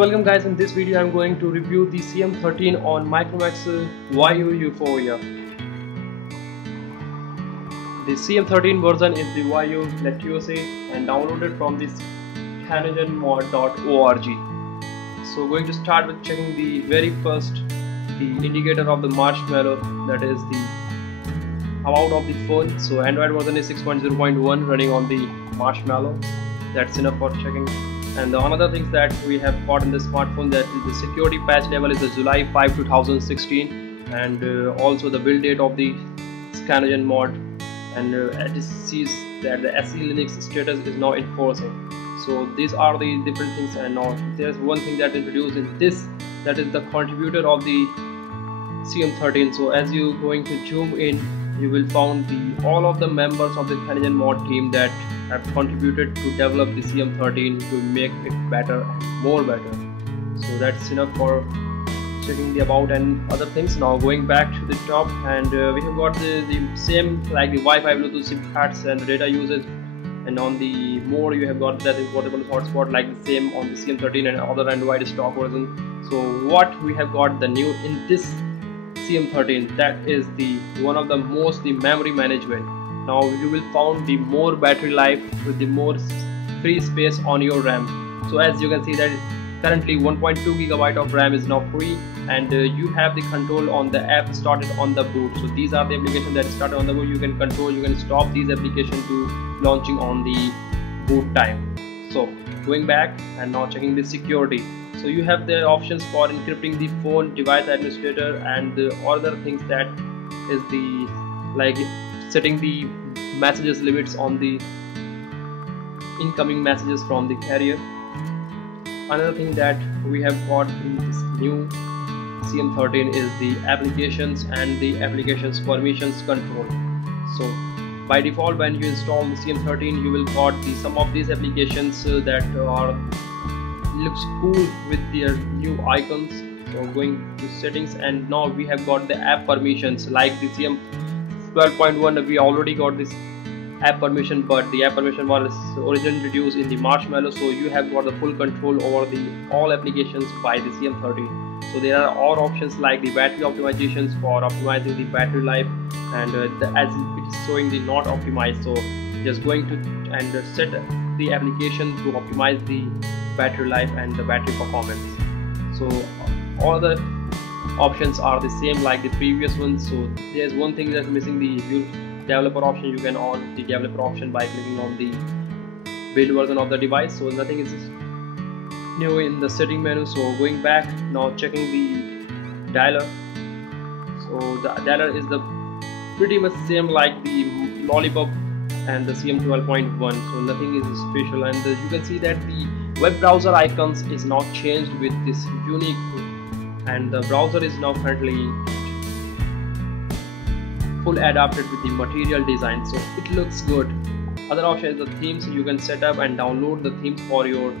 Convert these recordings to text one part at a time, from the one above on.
So welcome guys, in this video I'm going to review the CM13 on Micromax Vayu Euphoria. The CM13 version is the Vayu Lettuce and downloaded from this CyanogenMod.org. So going to start with checking the very first, the indicator of the marshmallow, that is the amount of the phone. So Android version is 6.0.1 running on the marshmallow. That's enough for checking. And the another things that we have got in the smartphone, that is the security patch level is the July 5 2016, and also the build date of the CyanogenMod, and it sees that the SE Linux status is now enforcing. So these are the different things. And now there's one thing that introduced in this, that is the contributor of the CM13. So as you going to zoom in, you will find the all of the members of the CyanogenMod team that have contributed to develop the CM13 to make it better and more better. So that's enough for checking the about and other things. Now going back to the top, and we have got the same like the Wi-Fi, Bluetooth, SIM cards and data usage. And on the more you have got that is portable hotspot, like the same on the CM13 and other Android stock version. So what we have got the new in this CM13, that is the one of the most the memory management. Now you will find the more battery life with the more free space on your RAM. So as you can see that currently 1.2 GB of RAM is now free, and you have the control on the app started on the boot. So these are the applications that started on the boot. You can control, you can stop these applications to launching on the boot time. So going back and now checking the security. So you have the options for encrypting the phone, device administrator, and the other things, that is the like setting the messages limits on the incoming messages from the carrier. Another thing that we have got in this new CM13 is the applications and the applications permissions control. So by default, when you install the CM13, you will got the some of these applications that are looks cool with their new icons. So going to settings, and now we have got the app permissions, like the CM 12.1 we already got this app permission, but the app permission was originally introduced in the Marshmallow. So you have got the full control over the all applications by the CM13. So there are all options like the battery optimizations for optimizing the battery life, and as it is showing the not optimized, so just going to and set the application to optimize the battery life and the battery performance. So all the options are the same like the previous ones. So there's one thing that's missing, the developer option. You can on the developer option by clicking on the build version of the device. So nothing is new in the setting menu. So going back now, checking the dialer. So the dialer is the pretty much same like the Lollipop and the CM12.1. so nothing is special, and you can see that the web browser icons is now changed with this unique, and the browser is now currently full adapted with the material design, so it looks good. Other option is the themes. You can set up and download the themes for your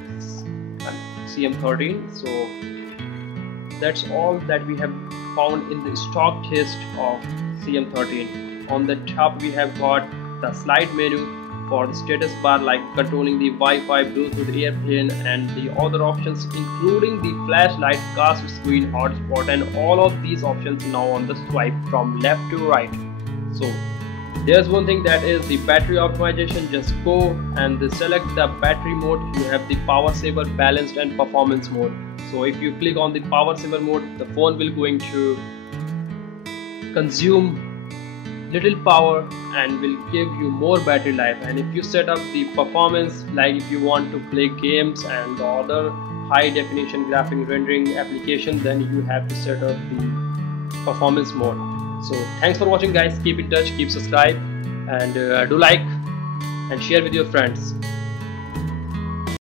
CM13. So that's all that we have found in the stock test of CM13. On the top we have got the slide menu for the status bar, like controlling the Wi-Fi, Bluetooth, airplane, and the other options, including the flashlight, cast screen, hotspot, and all of these options now on the swipe from left to right. So there's one thing, that is the battery optimization. Just go and select the battery mode. You have the power saver, balanced, and performance mode. So if you click on the power saver mode, the phone will going to consume little power and will give you more battery life. And if you set up the performance, like if you want to play games and the other high definition graphic rendering application, then you have to set up the performance mode. So thanks for watching guys, keep in touch, keep subscribe, and do like and share with your friends.